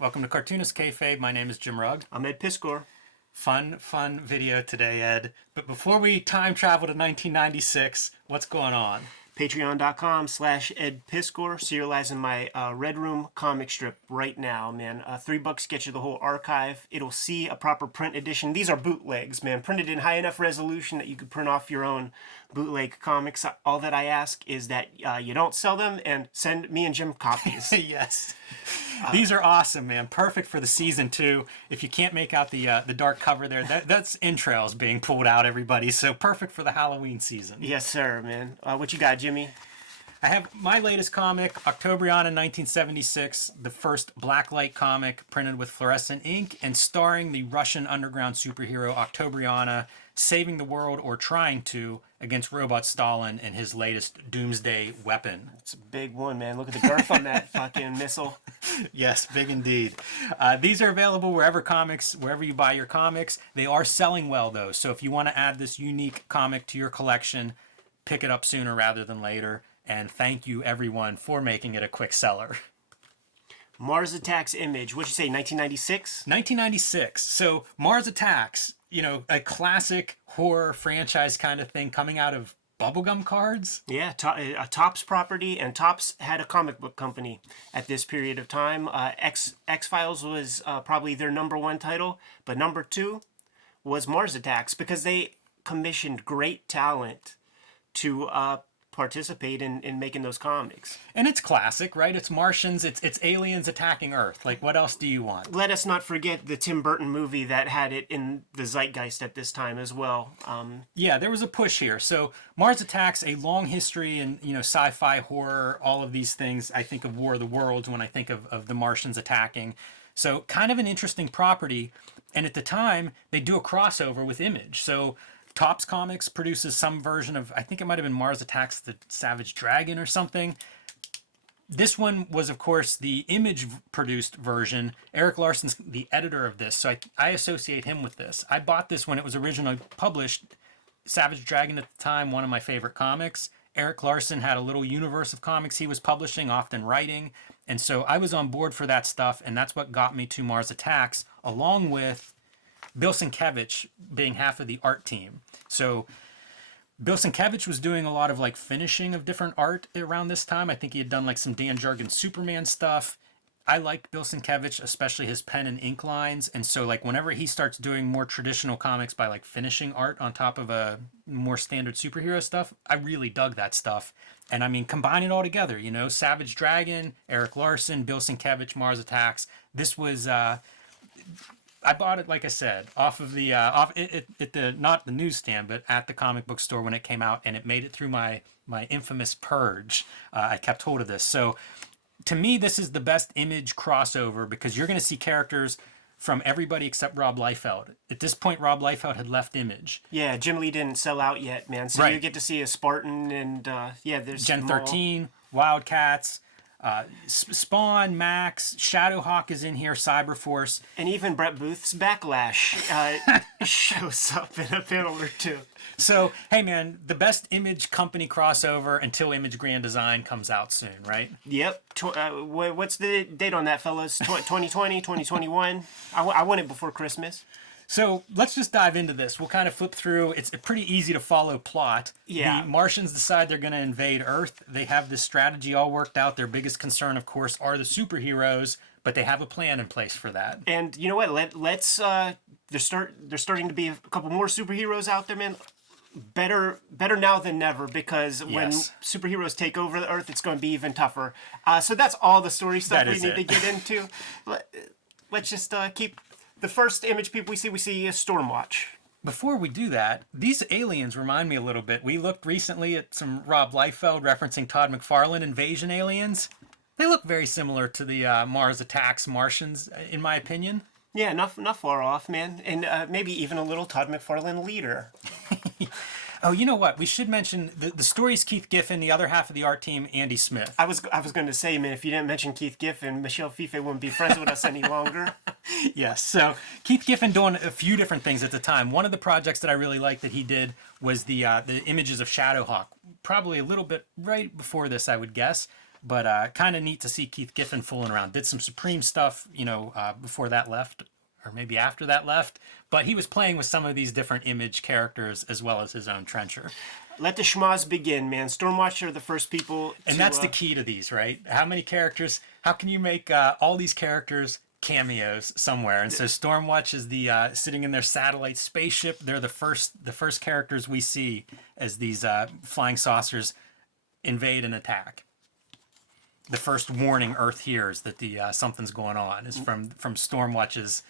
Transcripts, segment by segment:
Welcome to Cartoonist Kayfabe. My name is Jim Rugg. I'm Ed Piskor. Fun video today, Ed. But before we time travel to 1996, what's going on? Patreon.com/Ed Piskor. Serializing my Red Room comic strip right now, man. $3 gets you the whole archive. It'll see a proper print edition. These are bootlegs, man. Printed in high enough resolution that you could print off your own bootleg comics. All that I ask is that you don't sell them and send me and Jim copies. Yes. These are awesome, man. Perfect for the season 2. If you can't make out the dark cover there, that's entrails being pulled out, everybody. So perfect for the Halloween season. Yes, sir, man. What you got, Jimmy? I have my latest comic, Octobriana 1976, the first blacklight comic printed with fluorescent ink and starring the Russian underground superhero Octobriana saving the world, or trying to, against robot Stalin and his latest doomsday weapon. It's a big one, man. Look at the girth on that fucking missile. Yes, big indeed. These are available wherever you buy your comics. They are selling well, though, so if you want to add this unique comic to your collection, pick it up sooner rather than later. And thank you, everyone, for making it a quick seller. Mars Attacks Image. What'd you say, 1996? 1996. So Mars Attacks, a classic horror franchise kind of thing coming out of bubblegum cards. Yeah, a Topps property, and Topps had a comic book company at this period of time. X-Files was probably their #1 title, but #2 was Mars Attacks because they commissioned great talent to participate in making those comics. And it's classic, right? It's Martians, it's aliens attacking Earth. Like, what else do you want? Let us not forget the Tim Burton movie that had it in the zeitgeist at this time as well. Yeah, there was a push here. So Mars Attacks, a long history in sci-fi, horror, all of these things. I think of War of the Worlds when I think of the Martians attacking. So kind of an interesting property. And at the time, they do a crossover with Image. So Topps Comics produces some version of, I think it might have been Mars Attacks the Savage Dragon or something. This one was, of course, the Image-produced version. Eric Larson's the editor of this, so I associate him with this. I bought this when it was originally published. Savage Dragon at the time, one of my favorite comics. Eric Larson had a little universe of comics he was publishing, often writing. And so I was on board for that stuff, and that's what got me to Mars Attacks, along with Bill Sienkiewicz being half of the art team. So Bill Sienkiewicz was doing a lot of finishing of different art around this time. I think he had done some Dan Jurgens Superman stuff. I liked Bill Sienkiewicz, especially his pen and ink lines. And so whenever he starts doing more traditional comics by finishing art on top of a more standard superhero stuff, I really dug that stuff. And I mean, combine it all together, Savage Dragon, Eric Larson, Bill Sienkiewicz, Mars Attacks. This was, I bought it, like I said, off of the at the, not the newsstand, but at the comic book store when it came out, and it made it through my infamous purge. I kept hold of this. So to me, this is the best Image crossover because you're going to see characters from everybody except Rob Liefeld. At this point, Rob Liefeld had left Image. Yeah, Jim Lee didn't sell out yet, man. So right. You get to see a Spartan and there's Gen 13, Wildcats. Spawn, Max, Shadowhawk is in here, Cyberforce. And even Brett Booth's Backlash shows up in a panel or two. So, hey man, the best Image company crossover until Image Grand Design comes out soon, right? Yep. What's the date on that, fellas? 2020, 2021? I want it before Christmas. So let's just dive into this. We'll kind of flip through. It's a pretty easy to follow plot. Yeah. The Martians decide they're going to invade Earth. They have this strategy all worked out. Their biggest concern, of course, are the superheroes, but they have a plan in place for that. And you know what? Let's there's starting to be a couple more superheroes out there, man. Better now than never, because when superheroes take over the Earth, it's going to be even tougher. So that's all the story stuff we need to get into. Let's just keep. The first Image people we see Stormwatch. Before we do that, these aliens remind me a little bit. We looked recently at some Rob Liefeld referencing Todd McFarlane invasion aliens. They look very similar to the Mars Attacks Martians, in my opinion. Yeah, not far off, man. And maybe even a little Todd McFarlane leader. Oh, you know what? We should mention the story's Keith Giffen, the other half of the art team, Andy Smith. I was going to say, man, if you didn't mention Keith Giffen, Michelle Fife wouldn't be friends with us any longer. Yes, so Keith Giffen doing a few different things at the time. One of the projects that I really liked that he did was the images of Shadowhawk. Probably a little bit right before this, I would guess. But kind of neat to see Keith Giffen fooling around. Did some Supreme stuff, before that left, or maybe after that left. But he was playing with some of these different Image characters as well as his own Trencher. Let the schmoz begin, man. Stormwatch are the first people And that's the key to these, right? How many characters? How can you make all these characters cameos somewhere? And so Stormwatch is the sitting in their satellite spaceship. They're the first characters we see as these flying saucers invade and attack. The first warning Earth hears that the something's going on is from Stormwatch's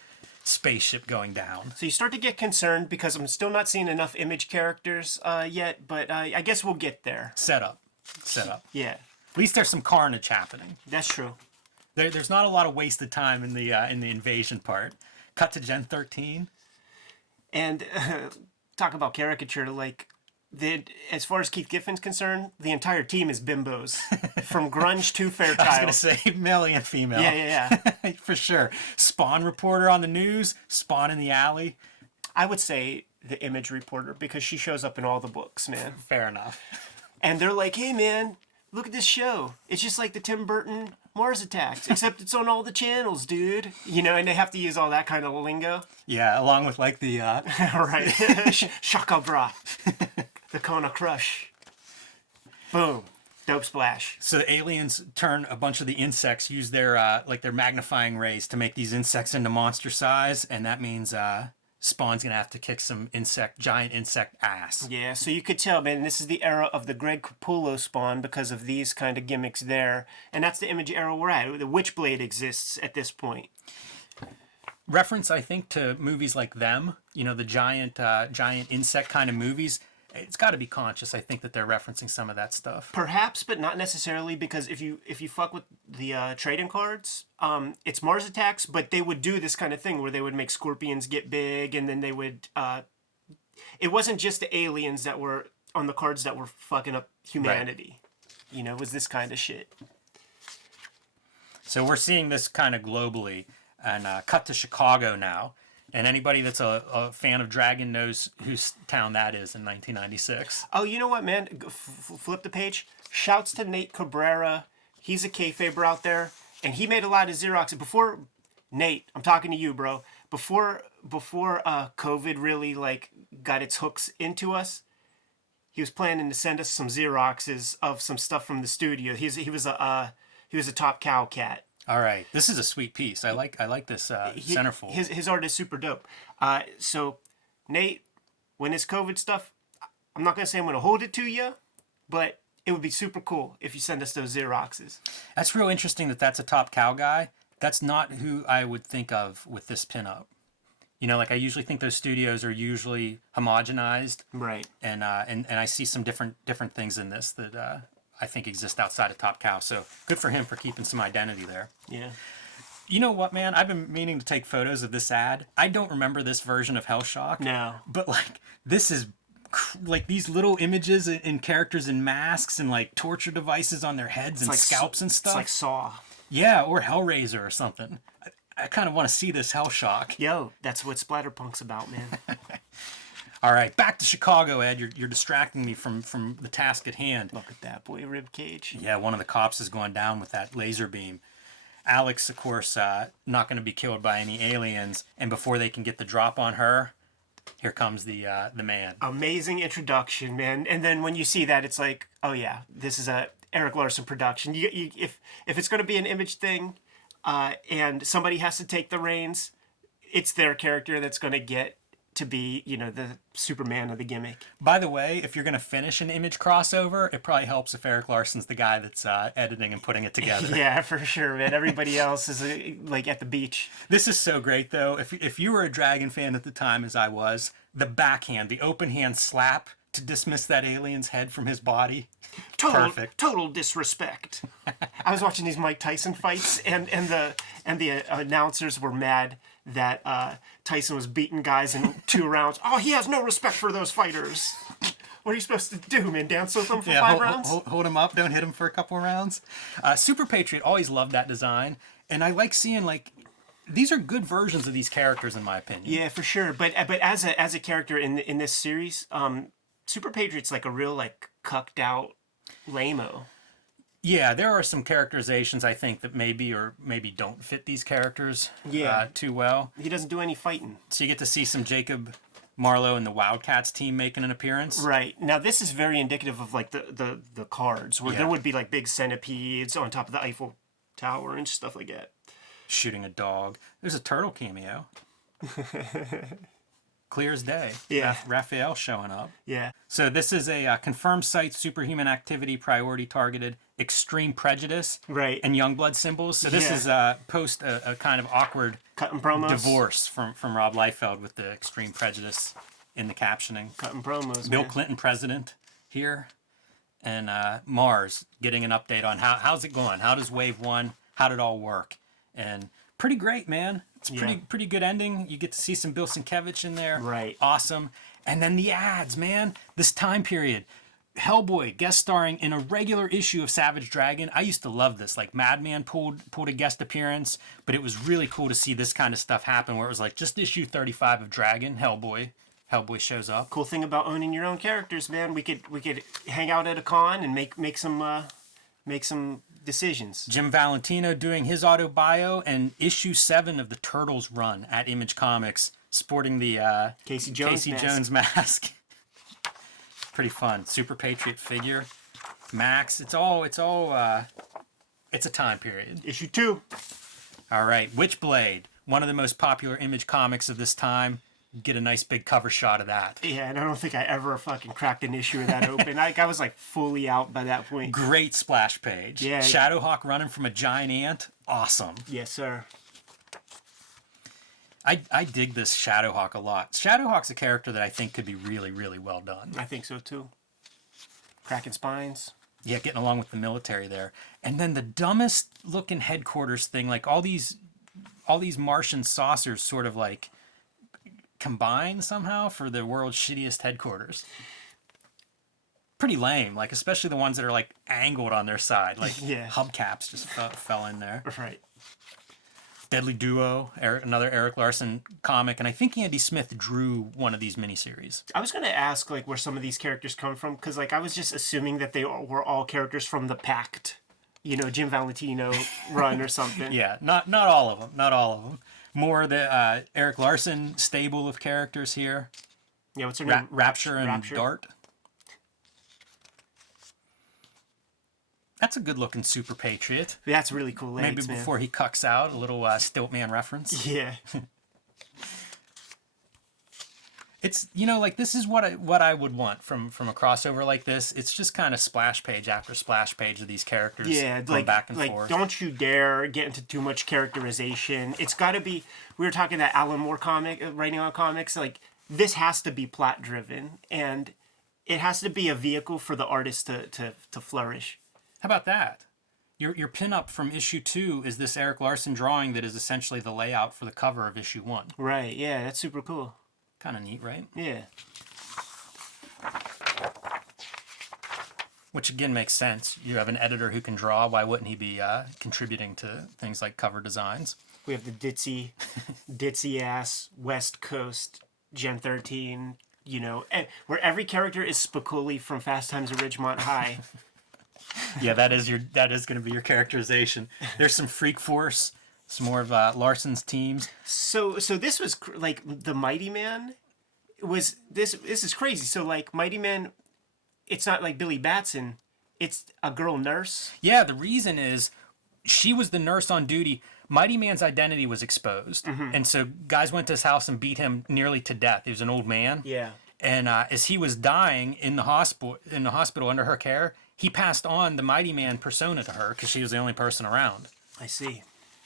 spaceship going down. So you start to get concerned because I'm still not seeing enough Image characters yet, but I guess we'll get there. Set up. Yeah, At least there's some carnage happening. that's true. There's not a lot of wasted time in the invasion part. Cut to Gen 13. And talk about caricature, like, as far as Keith Giffen's concerned, the entire team is bimbos, from grunge to I was Fairchild. gonna say male and female. Yeah. For sure. Spawn reporter on the news. Spawn in the alley. I would say the Image reporter because she shows up in all the books, man. Fair enough. And they're like, "Hey, man, look at this show. It's just like the Tim Burton Mars Attacks, except it's on all the channels, dude." And they have to use all that kind of lingo. Yeah, along with like the Right. Shaka bra. The Kona Crush. Boom. Dope splash. so the aliens turn a bunch of the insects, use their their magnifying rays to make these insects into monster size, and that means Spawn's gonna have to kick some giant insect ass. Yeah, so you could tell, man, this is the era of the Greg Capullo Spawn because of these kind of gimmicks there. And that's the Image era we're at. The Witchblade exists at this point. Reference, I think, to movies like Them, the giant insect kind of movies. It's got to be conscious, I think, that they're referencing some of that stuff. Perhaps, but not necessarily, because if you fuck with the trading cards, it's Mars Attacks, but they would do this kind of thing where they would make scorpions get big, and then they would... it wasn't just the aliens that were on the cards that were fucking up humanity. Right. It was this kind of shit. So we're seeing this kind of globally, and cut to Chicago now. And anybody that's a fan of Dragon knows whose town that is in 1996. Oh, you know what, man? Flip the page. Shouts to Nate Cabrera. He's a Kayfaber out there, and he made a lot of Xerox. Before, Nate, I'm talking to you, bro. Before COVID really got its hooks into us, he was planning to send us some Xeroxes of some stuff from the studio. He was a top cow cat. All right, this is a sweet piece. I like this centerfold. His art is super dope. So, Nate, when it's COVID stuff, I'm not gonna say I'm gonna hold it to you, but it would be super cool if you send us those Xeroxes. That's real interesting that's a top cow guy. That's not who I would think of with this pinup. I usually think those studios are usually homogenized, right? And I see some different things in this that I think exist outside of Top Cow. So good for him for keeping some identity there. Yeah. You know what, man? I've been meaning to take photos of this ad. I don't remember this version of Hellshock. No. But this is these little images and characters in masks and torture devices on their heads and scalps and stuff. It's like Saw. Yeah, or Hellraiser or something. I kind of want to see this Hellshock. Yo, that's what Splatterpunk's about, man. All right, back to Chicago, Ed. You're distracting me from the task at hand. Look at that boy, rib cage. Yeah, one of the cops is going down with that laser beam. Alex, of course, not going to be killed by any aliens, and before they can get the drop on her, here comes the man. Amazing introduction, man. And then when you see that, it's like, oh yeah, this is a Eric Larson production. If it's going to be an Image thing, and somebody has to take the reins, it's their character that's going to get to be, the Superman of the gimmick. By the way, if you're going to finish an Image crossover, it probably helps if Eric Larson's the guy that's editing and putting it together. Yeah, for sure, man. Everybody else is at the beach. This is so great, though. If you were a Dragon fan at the time, as I was, the backhand, the open hand slap to dismiss that alien's head from his body. Perfect. Total disrespect. I was watching these Mike Tyson fights, and the announcers were mad that Tyson was beating guys in 2 rounds. Oh, he has no respect for those fighters. What are you supposed to do, man? Dance with them for 5 rounds? Hold him up. Don't hit him for a couple of rounds. Super Patriot, always loved that design. And I like seeing, these are good versions of these characters, in my opinion. Yeah, for sure. But as a character in this series, Super Patriot's a real, cucked out lame-o. Yeah, there are some characterizations I think that maybe or maybe don't fit these characters too well. He doesn't do any fighting. So you get to see some Jacob Marlowe and the Wildcats team making an appearance. Right. Now, this is very indicative of, like, the cards, where there would be, like, big centipedes on top of the Eiffel Tower and stuff like that. Shooting a dog. There's a turtle cameo. Clear as day. Yeah. Raphael showing up. Yeah. So this is a confirmed site, superhuman activity, priority targeted, extreme prejudice, Right. and Youngblood symbols. So this is post a kind of awkward Cutting promos. divorce from Rob Liefeld with the extreme prejudice in the captioning. Cutting promos, Bill man. Clinton president here, and Mars getting an update on how's it going? How does Wave 1, how did it all work? And pretty great, man. It's pretty good ending. You get to see some Bill Sienkiewicz in there. Right. Awesome. And then the ads, man. This time period. Hellboy guest starring in a regular issue of Savage Dragon. I used to love this. Like Madman pulled a guest appearance, but it was really cool to see this kind of stuff happen where it was like just issue 35 of Dragon, Hellboy. Hellboy shows up. Cool thing about owning your own characters, man. We could hang out at a con and make some decisions. Jim Valentino doing his auto bio and issue 7 of the Turtles run at Image Comics, sporting the Casey Jones mask. Pretty fun. Super Patriot figure. Max. It's a time period. Issue 2. All right. Witchblade, one of the most popular Image Comics of this time. Get a nice big cover shot of that. Yeah, and I don't think I ever fucking cracked an issue of that open. I was like fully out by that point. Great splash page. Yeah. Shadowhawk running from a giant ant. Awesome. Yes, sir. I dig this Shadowhawk a lot. Shadowhawk's a character that I think could be really, really well done. I think so too. Cracking spines. Yeah, getting along with the military there. And then the dumbest looking headquarters thing, like all these Martian saucers sort of like combine somehow for the world's shittiest headquarters. Pretty lame, like especially the ones that are like angled on their side, like hubcaps just fell in there. Right. Deadly Duo, another Eric Larson comic, and I think Andy Smith drew one of these miniseries. I was going to ask like where some of these characters come from, because like I was just assuming that they were all characters from the Pact, Jim Valentino run or something. Yeah, not all of them, not all of them. More the Eric Larson stable of characters here. Yeah, what's her name? Rapture and Dart. That's a good-looking Super Patriot. That's really cool legs, Maybe before he cucks out, a little Stiltman reference. Yeah. It's like this is what I would want from a crossover like this. It's just kind of splash page after splash page of these characters going back and forth. Don't you dare get into too much characterization. It's got to be. We were talking that Alan Moore comic, writing on comics. Like this has to be plot driven, and it has to be a vehicle for the artist to flourish. How about that? Your pinup from issue 2 is this Eric Larson drawing that is essentially the layout for the cover of issue 1. Right. Yeah, that's super cool. Kind of neat, right? Yeah. Which again makes sense. You have an editor who can draw. Why wouldn't he be contributing to things like cover designs? We have the ditzy ass West Coast Gen 13. Where every character is Spicoli from Fast Times at Ridgemont High. Yeah, that is going to be your characterization. There's some Freak Force. Some more of Larson's teams. So this was like the Mighty Man. This is crazy. So like Mighty Man, it's not like Billy Batson. It's a girl nurse. Yeah, the reason is she was the nurse on duty. Mighty Man's identity was exposed, and so guys went to his house and beat him nearly to death. He was an old man. Yeah. And as he was dying in the hospital under her care, he passed on the Mighty Man persona to her because she was the only person around. I see.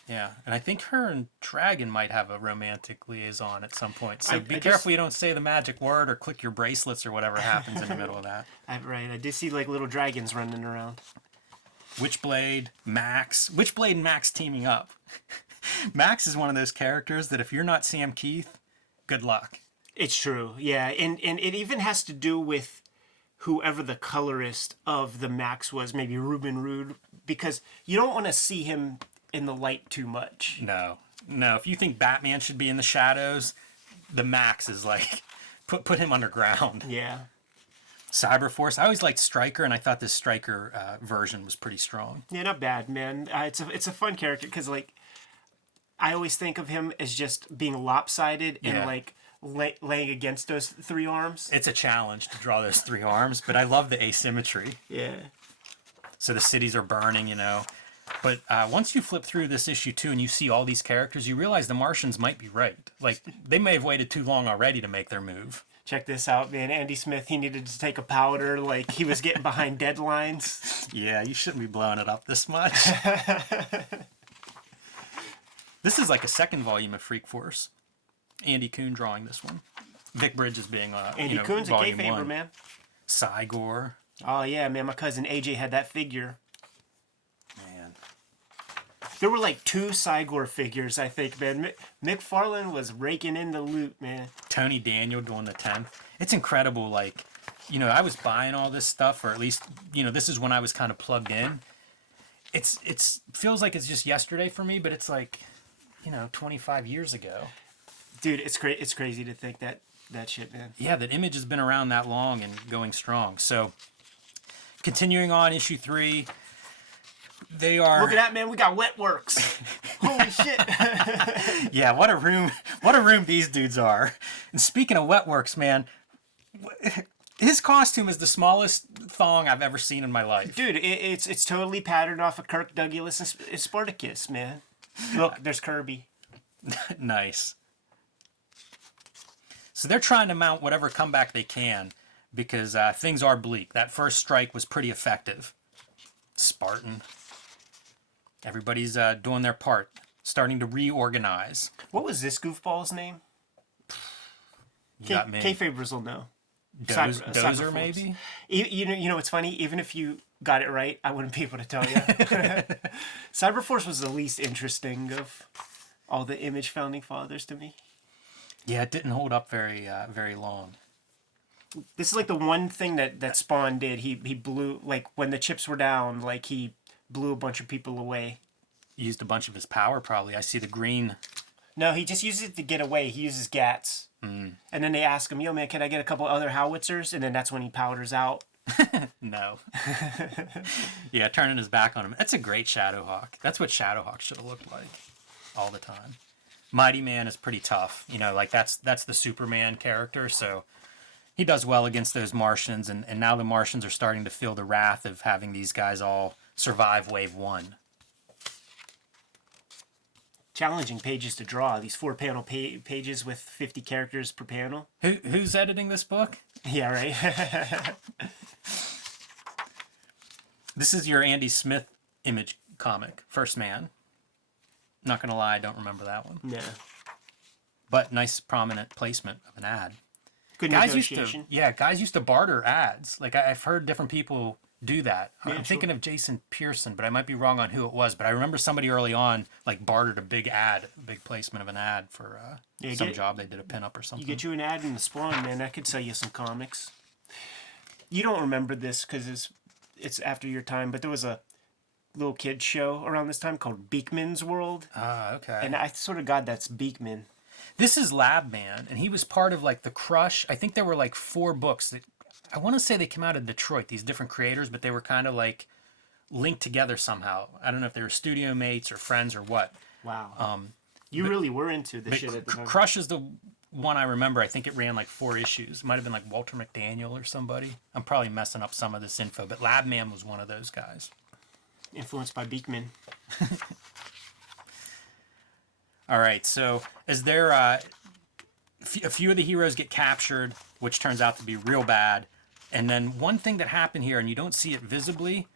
Yeah, and I think her and Dragon might have a romantic liaison at some point. So be careful you don't say the magic word or click your bracelets or whatever happens in the middle of that. Right, I did see like little dragons running around. Witchblade, Max. Witchblade and Max teaming up. Max is one of those characters that if you're not Sam Keith, good luck. It's true, yeah. And it even has to do with whoever the colorist of the Max was, maybe Ruben Rude, because you don't want to see him in the light too much. No. If you think Batman should be in the shadows, the Max is like, put him underground. Yeah. Cyberforce. I always liked Stryker, and I thought this Stryker version was pretty strong. Yeah, not bad, man. It's a fun character because like I always think of him as just being lopsided and Yeah. like laying against those three arms. It's a challenge to draw those three arms, but I love the asymmetry. Yeah. So the cities are burning, you know. But once you flip through this issue 2 and you see all these characters, you realize the Martians might be right. Like, they may have waited too long already to make their move. Check this out, man. Andy Smith, he needed to take a powder. Like, he was getting behind deadlines. Yeah, you shouldn't be blowing it up this much. This is like a second volume of Freak Force. Andy Kuhn drawing this one. Vic Bridges being Andy Kuhn's a volume Kayfaber, 1. man. Cygor. Oh, yeah, man. My cousin AJ had that figure. Man. There were like 2 Cygor figures, I think, man. McFarlane was raking in the loot, man. Tony Daniel doing the 10th. It's incredible, like, you know, I was buying all this stuff, or at least, you know, this is when I was kind of plugged in. It's feels like it's just yesterday for me, but it's like, you know, 25 years ago. Dude, it's great. It's crazy to think that shit, man. Yeah, that Image has been around that long and going strong. So, continuing on, issue 3, they are... Look at that, man. We got Wetworks. Holy shit. Yeah, what a room these dudes are. And speaking of Wetworks, man, his costume is the smallest thong I've ever seen in my life. Dude, it's totally patterned off of Kirk Douglas and Spartacus, man. Look, there's Kirby. Nice. So they're trying to mount whatever comeback they can because things are bleak. That first strike was pretty effective. Spartan. Everybody's doing their part, starting to reorganize. What was this goofball's name? You got me. Kayfabers will know. Dozer, Cyberforce. maybe? You know what's funny? Even if you got it right, I wouldn't be able to tell you. Cyberforce was the least interesting of all the Image founding fathers to me. Yeah, it didn't hold up very long. This is like the one thing that Spawn did. He blew, like, when the chips were down, like, he blew a bunch of people away. He used a bunch of his power, probably. I see the green. No, he just uses it to get away. He uses GATs. And then they ask him, yo, man, can I get a couple other howitzers? And then that's when he powders out. No. Yeah, turning his back on him. That's a great Shadowhawk. That's what Shadowhawk should have looked like all the time. Mighty Man is pretty tough. You know, like that's the Superman character, so he does well against those Martians, and now the Martians are starting to feel the wrath of having these guys all survive Wave 1. Challenging pages to draw. These 4-panel pages with 50 characters per panel. Who's editing this book? Yeah, right? This is your Andy Smith Image comic, First Man. Not gonna lie, I don't remember that one. No. But nice prominent placement of an ad. Good Guys used negotiation. guys used to barter ads. Like I've heard different people do that. Yeah, I'm thinking of Jason Pearson, but I might be wrong on who it was. But I remember somebody early on like bartered a big placement of an ad for some job they did a pinup or something. You get you an ad in the Spawn, man. That could sell you some comics. You don't remember this because it's after your time, but there was a little kid show around this time called Beekman's World. Ah, okay. And I sort of got that's Beekman. This is Lab Man, and he was part of like the Crush. I think there were like 4 books that I want to say they came out of Detroit, these different creators, but they were kind of like linked together somehow. I don't know if they were studio mates or friends or what. Wow. You really were into this shit at the time. Crush is the one I remember. I think it ran like 4 issues. It might have been like Walter McDaniel or somebody. I'm probably messing up some of this info, but Lab Man was one of those guys. Influenced by Beekman. All right, so as there, a few of the heroes get captured, which turns out to be real bad. And then one thing that happened here, and you don't see it visibly,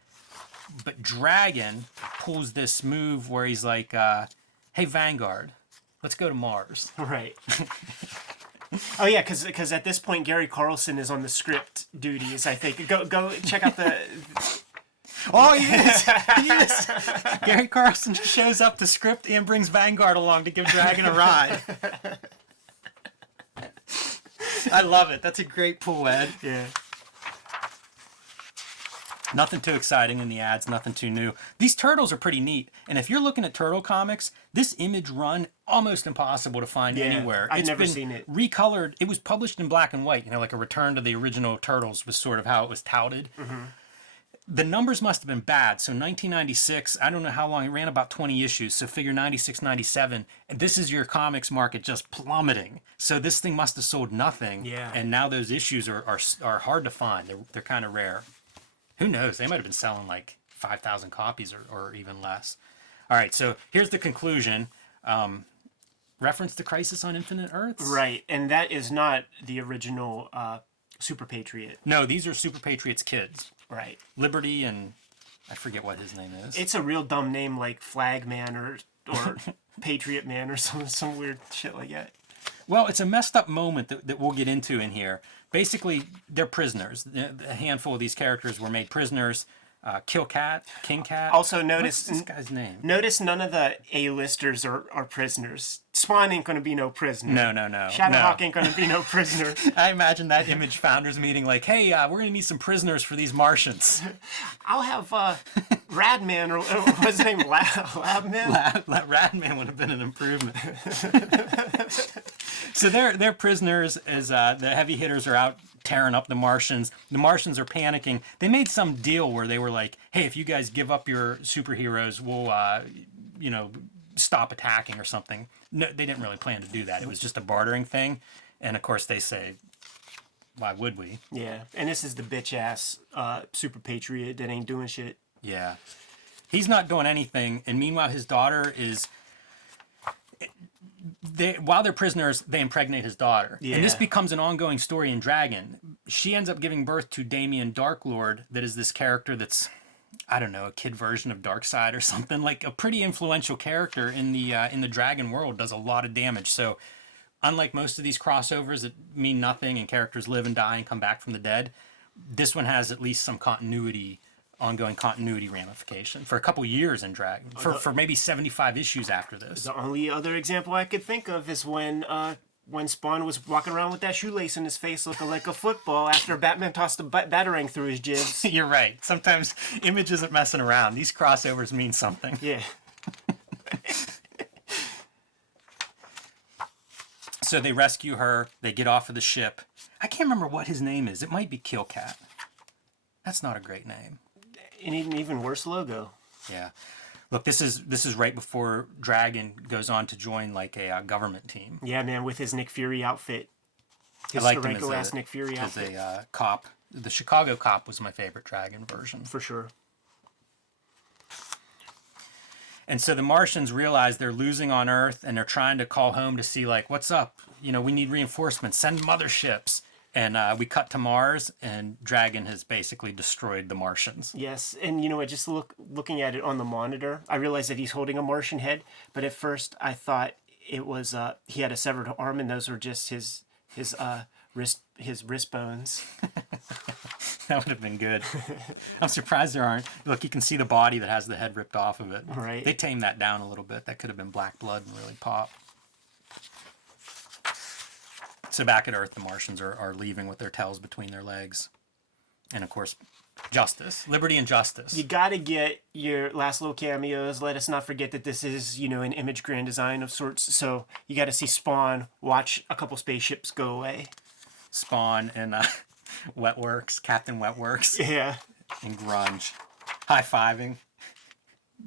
but Dragon pulls this move where he's like, hey, Vanguard, let's go to Mars. Right. Oh, yeah, because at this point, Gary Carlson is on the script duties, I think. Go check out the... Oh, he is. He is. Gary Carlson shows up to script and brings Vanguard along to give Dragon a ride. I love it. That's a great pull, Ed. Yeah. Nothing too exciting in the ads, nothing too new. These turtles are pretty neat. And if you're looking at turtle comics, this image run, almost impossible to find anywhere. I've It's never been seen it. recolored. It was published in black and white, like a return to the original turtles was sort of how it was touted. The numbers must have been bad. So 1996, I don't know how long, it ran about 20 issues. So figure 96, 97. And this is your comics market just plummeting. So this thing must have sold nothing. Yeah. And now those issues are hard to find. They're kind of rare. Who knows? They might have been selling like 5,000 copies or even less. All right, so here's the conclusion. Reference to Crisis on Infinite Earths? Right, and that is not the original Super Patriot. No, these are Super Patriot's kids. Right. Liberty and I forget what his name is. It's a real dumb name like Flag Man or Patriot Man or some weird shit like that. Well, it's a messed up moment that we'll get into in here. Basically, they're prisoners. A handful of these characters were made prisoners. Kill Cat, King Cat. Also, notice What's this guy's name? Notice none of the A-listers are prisoners. Spawn ain't gonna be no prisoner. No. Shadowhawk ain't gonna be no prisoner. I imagine that Image founders meeting like, hey, we're gonna need some prisoners for these Martians. I'll have Radman or what's his name, Labman. Radman would have been an improvement. So they're prisoners as the heavy hitters are out tearing up the Martians. The Martians are panicking. They made some deal where they were like, hey, if you guys give up your superheroes, we'll stop attacking or something. No, they didn't really plan to do that. It was just a bartering thing. And of course they say, why would we? Yeah, and this is the bitch ass Super Patriot that ain't doing shit. Yeah. He's not doing anything. And meanwhile, his daughter is... while they're prisoners, they impregnate his daughter. Yeah. And this becomes an ongoing story in Dragon. She ends up giving birth to Damien Darklord, that is this character that's, I don't know, a kid version of Darkseid or something. Like a pretty influential character in the Dragon world, does a lot of damage. So unlike most of these crossovers that mean nothing and characters live and die and come back from the dead, this one has at least some ongoing continuity ramification for a couple years in Dragon, for maybe 75 issues after this. The only other example I could think of is when Spawn was walking around with that shoelace in his face looking like a football after Batman tossed a batarang through his jibs. You're right. Sometimes Image isn't messing around. These crossovers mean something. Yeah. So they rescue her. They get off of the ship. I can't remember what his name is. It might be Kill Cat. That's not a great name. And an even worse logo. Yeah. Look, this is right before Dragon goes on to join like a government team. Yeah, man, with his Nick Fury outfit. His I liked him Steranko-ass Nick Fury as outfit. a cop. The Chicago cop was my favorite Dragon version. For sure. And so the Martians realize they're losing on Earth and they're trying to call home to see like, what's up? We need reinforcements. Send motherships. And we cut to Mars, and Dragon has basically destroyed the Martians. Yes, and you know what? Just looking at it on the monitor, I realized that he's holding a Martian head. But at first, I thought it was he had a severed arm, and those were just his wrist bones. That would have been good. I'm surprised there aren't. Look, you can see the body that has the head ripped off of it. Right. They tamed that down a little bit. That could have been black blood and really pop. So back at Earth, the Martians are leaving with their tails between their legs. And of course, justice. Liberty and justice. You gotta get your last little cameos. Let us not forget that this is, an Image grand design of sorts. So you gotta see Spawn watch a couple spaceships go away. Spawn and Wetworks, Captain Wetworks. Yeah. And Grunge. High-fiving.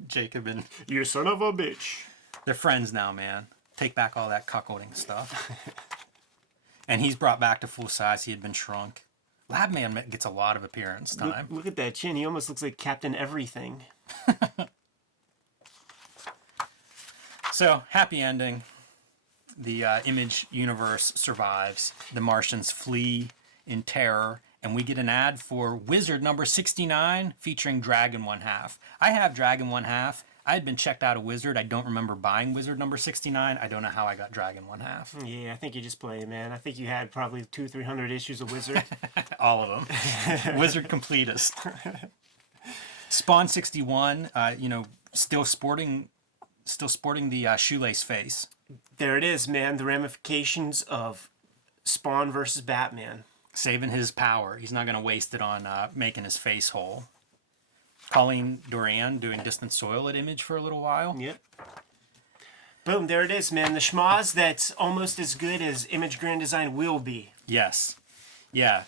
Jacob and... You son of a bitch. They're friends now, man. Take back all that cuckolding stuff. And he's brought back to full size. He had been shrunk. Labman gets a lot of appearance time. Look at that chin. He almost looks like Captain Everything. So, happy ending. The Image universe survives. The Martians flee in terror. And we get an ad for Wizard number 69 featuring Dragon 1/2. I have Dragon 1/2. I had been checked out of Wizard. I don't remember buying Wizard number 69. I don't know how I got Dragon 1/2. Yeah, I think you just play, man. I think you had probably 200-300 issues of Wizard. All of them. Wizard completist. Spawn 61, still sporting the shoelace face. There it is, man. The ramifications of Spawn versus Batman. Saving his power. He's not going to waste it on making his face whole. Colleen Doran doing Distant Soil at Image for a little while. Yep. Boom, there it is, man. The schmoz that's almost as good as Image Grand Design will be. Yes. Yeah.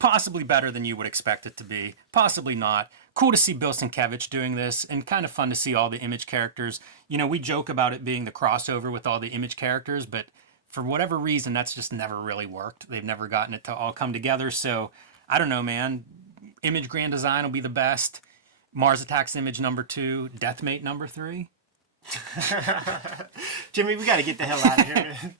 Possibly better than you would expect it to be. Possibly not. Cool to see Bill Sienkiewicz doing this, and kind of fun to see all the Image characters. You know, we joke about it being the crossover with all the Image characters, but for whatever reason, that's just never really worked. They've never gotten it to all come together. So, I don't know, man. Image Grand Design will be the best. Mars Attacks Image #2. Deathmate #3. Jimmy, we got to get the hell out of here, man.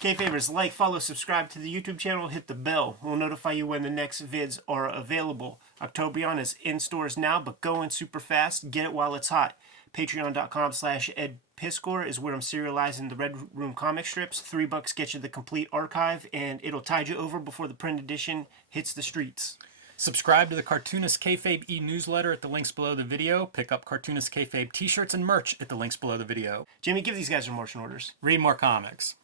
Kayfabers, like, follow, subscribe to the YouTube channel, hit the bell. We'll notify you when the next vids are available. Octobrion is in stores now, but going super fast. Get it while it's hot. Patreon.com/EdPiscor is where I'm serializing the Red Room comic strips. $3 gets you the complete archive, and it'll tide you over before the print edition hits the streets. Subscribe to the Cartoonist Kayfabe e-newsletter at the links below the video. Pick up Cartoonist Kayfabe t-shirts and merch at the links below the video. Jimmy, give these guys their Martian orders. Read more comics.